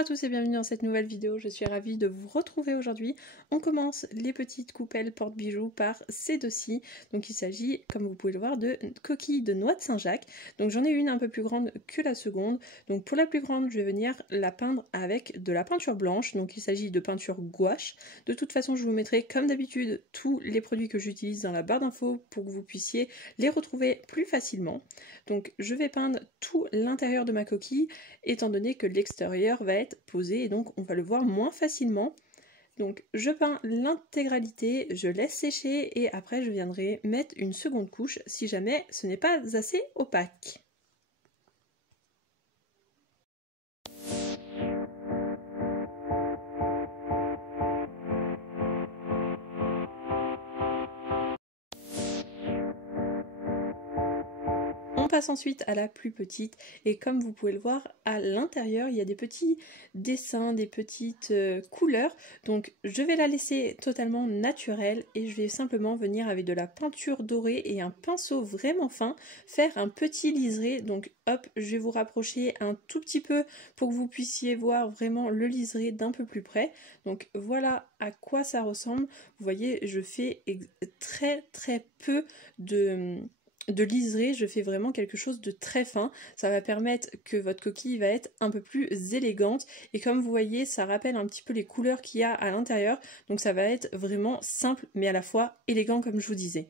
Bonjour à tous et bienvenue dans cette nouvelle vidéo, je suis ravie de vous retrouver aujourd'hui. On commence les petites coupelles porte-bijoux par ces deux-ci. Donc il s'agit, comme vous pouvez le voir, de coquilles de noix de Saint-Jacques. Donc j'en ai une un peu plus grande que la seconde. Donc pour la plus grande, je vais venir la peindre avec de la peinture blanche. Donc il s'agit de peinture gouache. De toute façon, je vous mettrai comme d'habitude tous les produits que j'utilise dans la barre d'infos pour que vous puissiez les retrouver plus facilement. Donc je vais peindre tout l'intérieur de ma coquille, étant donné que l'extérieur va être posé et donc on va le voir moins facilement. Donc je peins l'intégralité, je laisse sécher et après je viendrai mettre une seconde couche si jamais ce n'est pas assez opaque. On passe ensuite à la plus petite et comme vous pouvez le voir à l'intérieur il y a des petits dessins, des petites couleurs, donc je vais la laisser totalement naturelle et je vais simplement venir avec de la peinture dorée et un pinceau vraiment fin faire un petit liseré. Donc hop, je vais vous rapprocher un tout petit peu pour que vous puissiez voir vraiment le liseré d'un peu plus près. Donc voilà à quoi ça ressemble. Vous voyez, je fais très peu de liseré, je fais vraiment quelque chose de très fin. Ça va permettre que votre coquille va être un peu plus élégante et comme vous voyez ça rappelle un petit peu les couleurs qu'il y a à l'intérieur, donc ça va être vraiment simple mais à la fois élégant comme je vous disais.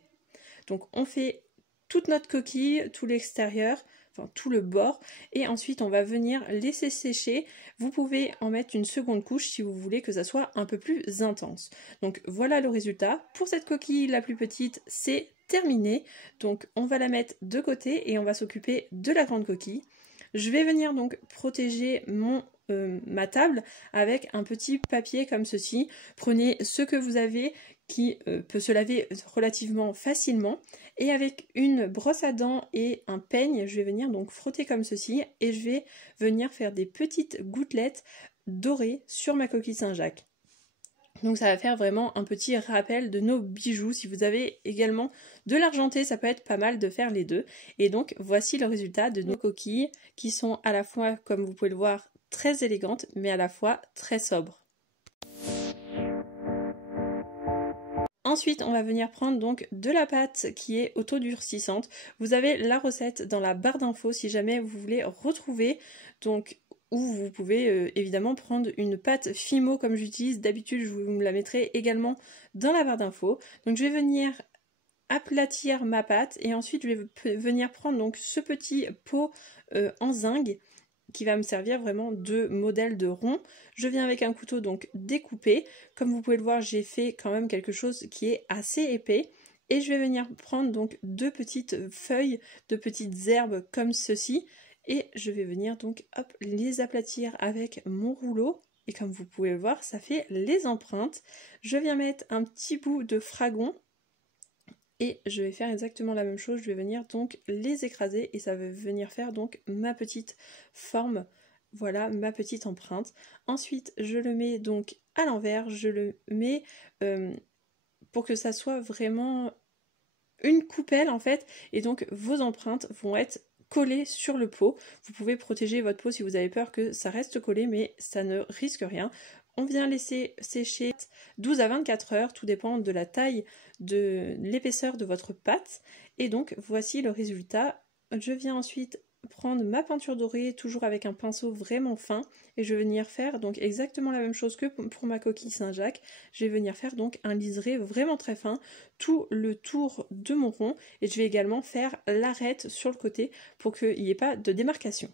Donc on fait toute notre coquille, tout l'extérieur, enfin tout le bord, et ensuite on va venir laisser sécher. Vous pouvez en mettre une seconde couche si vous voulez que ça soit un peu plus intense. Donc voilà le résultat. Pour cette coquille la plus petite, c'est terminé. Donc on va la mettre de côté et on va s'occuper de la grande coquille. Je vais venir donc protéger ma table avec un petit papier comme ceci. Prenez ce que vous avez qui peut se laver relativement facilement et avec une brosse à dents et un peigne je vais venir donc frotter comme ceci et je vais venir faire des petites gouttelettes dorées sur ma coquille Saint-Jacques. Donc ça va faire vraiment un petit rappel de nos bijoux. Si vous avez également de l'argenté, ça peut être pas mal de faire les deux. Et donc voici le résultat de nos coquilles qui sont à la fois, comme vous pouvez le voir, très élégantes mais à la fois très sobres. Ensuite, on va venir prendre donc de la pâte qui est auto-durcissante. Vous avez la recette dans la barre d'infos si jamais vous voulez retrouver. Donc, ou vous pouvez évidemment prendre une pâte Fimo comme j'utilise d'habitude, je vous la mettrai également dans la barre d'infos. Donc je vais venir aplatir ma pâte et ensuite je vais venir prendre donc ce petit pot en zinc qui va me servir vraiment de modèle de rond. Je viens avec un couteau donc découpé. Comme vous pouvez le voir, j'ai fait quand même quelque chose qui est assez épais. Et je vais venir prendre donc deux petites feuilles, deux petites herbes comme ceci. Et je vais venir donc hop, les aplatir avec mon rouleau. Et comme vous pouvez le voir, ça fait les empreintes. Je viens mettre un petit bout de fragon. Et je vais faire exactement la même chose, je vais venir donc les écraser et ça va venir faire donc ma petite forme, voilà ma petite empreinte. Ensuite je le mets donc à l'envers, je le mets pour que ça soit vraiment une coupelle en fait et donc vos empreintes vont être collées sur le pot. Vous pouvez protéger votre pot si vous avez peur que ça reste collé mais ça ne risque rien. On vient laisser sécher 12 à 24 heures, tout dépend de la taille, de l'épaisseur de votre pâte. Et donc voici le résultat. Je viens ensuite prendre ma peinture dorée, toujours avec un pinceau vraiment fin. Et je vais venir faire donc exactement la même chose que pour ma coquille Saint-Jacques. Je vais venir faire donc un liseré vraiment très fin, tout le tour de mon rond. Et je vais également faire l'arête sur le côté pour qu'il n'y ait pas de démarcation.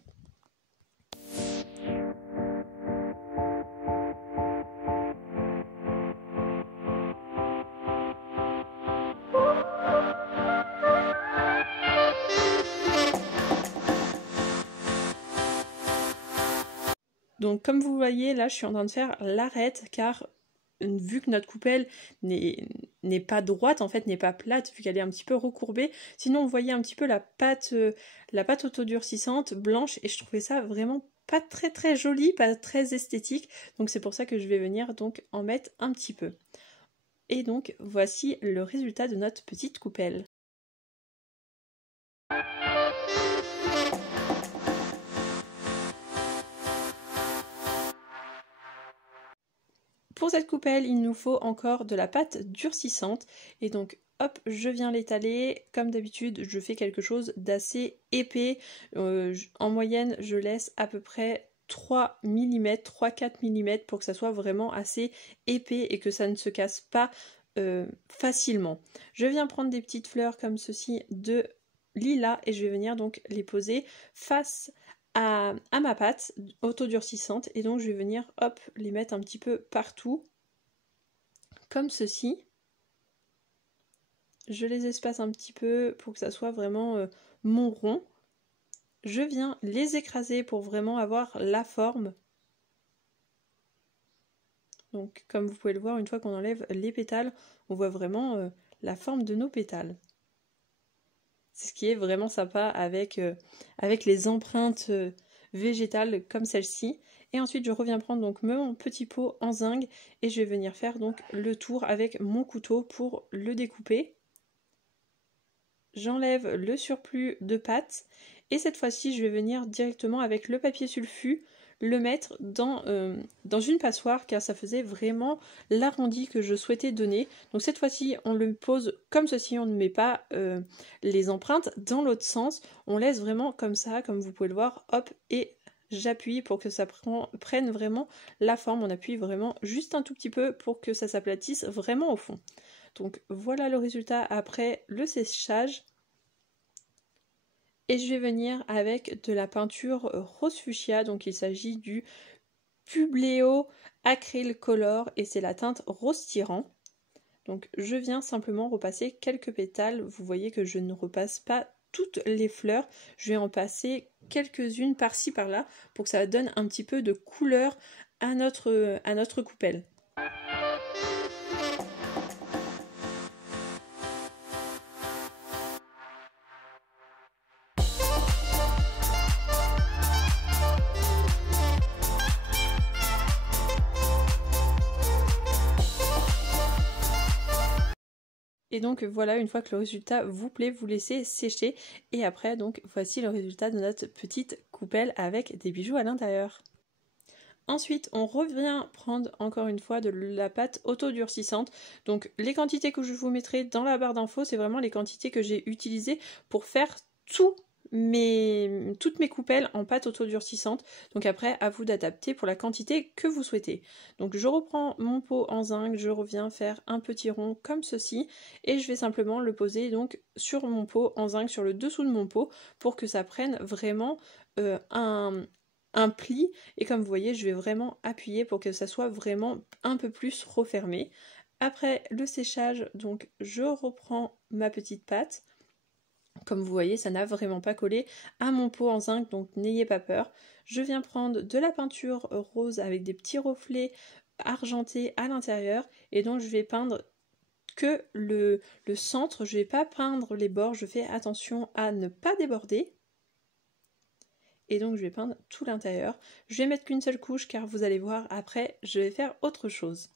Donc comme vous voyez là je suis en train de faire l'arête car vu que notre coupelle n'est pas droite, en fait n'est pas plate, vu qu'elle est un petit peu recourbée, sinon on voyait un petit peu la pâte autodurcissante blanche et je trouvais ça vraiment pas très joli, pas très esthétique, donc c'est pour ça que je vais venir donc en mettre un petit peu. Et donc voici le résultat de notre petite coupelle. Pour cette coupelle, il nous faut encore de la pâte durcissante et donc hop, je viens l'étaler. Comme d'habitude, je fais quelque chose d'assez épais. En moyenne, je laisse à peu près 3 mm, 3-4 mm pour que ça soit vraiment assez épais et que ça ne se casse pas facilement. Je viens prendre des petites fleurs comme ceci de lilas et je vais venir donc les poser face à ma pâte autodurcissante et donc je vais venir hop les mettre un petit peu partout comme ceci. Je les espace un petit peu pour que ça soit vraiment mon rond. Je viens les écraser pour vraiment avoir la forme. Donc comme vous pouvez le voir, une fois qu'on enlève les pétales, on voit vraiment la forme de nos pétales. C'est ce qui est vraiment sympa avec les empreintes végétales comme celle-ci. Et ensuite je reviens prendre donc mon petit pot en zinc et je vais venir faire donc le tour avec mon couteau pour le découper. J'enlève le surplus de pâte et cette fois-ci je vais venir directement avec le papier sulfu le mettre dans une passoire car ça faisait vraiment l'arrondi que je souhaitais donner. Donc cette fois-ci on le pose comme ceci, on ne met pas les empreintes dans l'autre sens, on laisse vraiment comme ça, comme vous pouvez le voir, hop, et j'appuie pour que ça prenne vraiment la forme, on appuie vraiment juste un tout petit peu pour que ça s'aplatisse vraiment au fond. Donc voilà le résultat après le séchage. Et je vais venir avec de la peinture rose fuchsia, donc il s'agit du Publio Acryl Color et c'est la teinte rose tyran. Donc je viens simplement repasser quelques pétales, vous voyez que je ne repasse pas toutes les fleurs, je vais en passer quelques-unes par-ci par-là pour que ça donne un petit peu de couleur à notre coupelle. Et donc voilà, une fois que le résultat vous plaît, vous laissez sécher. Et après, donc voici le résultat de notre petite coupelle avec des bijoux à l'intérieur. Ensuite, on revient prendre encore une fois de la pâte autodurcissante. Donc les quantités que je vous mettrai dans la barre d'infos, c'est vraiment les quantités que j'ai utilisées pour faire toutes mes coupelles en pâte autodurcissante. Donc après, à vous d'adapter pour la quantité que vous souhaitez. Donc je reprends mon pot en zinc, je reviens faire un petit rond comme ceci et je vais simplement le poser donc sur mon pot en zinc, sur le dessous de mon pot pour que ça prenne vraiment un pli et comme vous voyez, je vais vraiment appuyer pour que ça soit vraiment un peu plus refermé. Après le séchage, donc je reprends ma petite pâte. Comme vous voyez, ça n'a vraiment pas collé à mon pot en zinc, donc n'ayez pas peur. Je viens prendre de la peinture rose avec des petits reflets argentés à l'intérieur et donc je vais peindre que le centre, je ne vais pas peindre les bords, je fais attention à ne pas déborder. Et donc je vais peindre tout l'intérieur. Je vais mettre qu'une seule couche car vous allez voir après, je vais faire autre chose.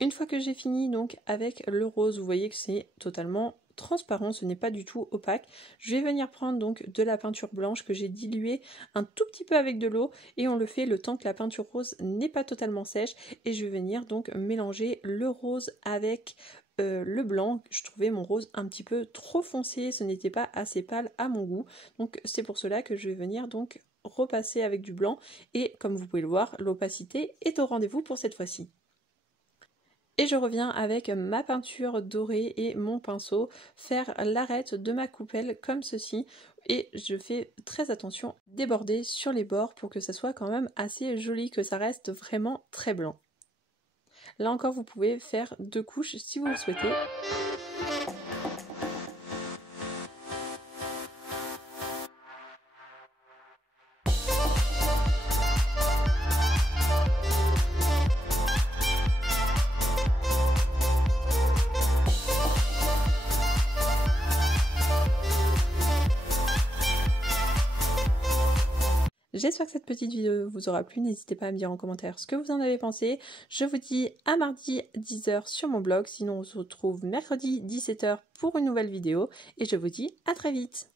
Une fois que j'ai fini donc avec le rose, vous voyez que c'est totalement transparent, ce n'est pas du tout opaque. Je vais venir prendre donc de la peinture blanche que j'ai diluée un tout petit peu avec de l'eau et on le fait le temps que la peinture rose n'est pas totalement sèche et je vais venir donc mélanger le rose avec le blanc. Je trouvais mon rose un petit peu trop foncé, ce n'était pas assez pâle à mon goût, donc c'est pour cela que je vais venir donc repasser avec du blanc et comme vous pouvez le voir, l'opacité est au rendez-vous pour cette fois-ci. Et je reviens avec ma peinture dorée et mon pinceau faire l'arête de ma coupelle comme ceci et je fais très attention à déborder sur les bords pour que ça soit quand même assez joli, que ça reste vraiment très blanc. Là encore vous pouvez faire 2 couches si vous le souhaitez. J'espère que cette petite vidéo vous aura plu, n'hésitez pas à me dire en commentaire ce que vous en avez pensé. Je vous dis à mardi 10 h sur mon blog, sinon on se retrouve mercredi 17 h pour une nouvelle vidéo et je vous dis à très vite.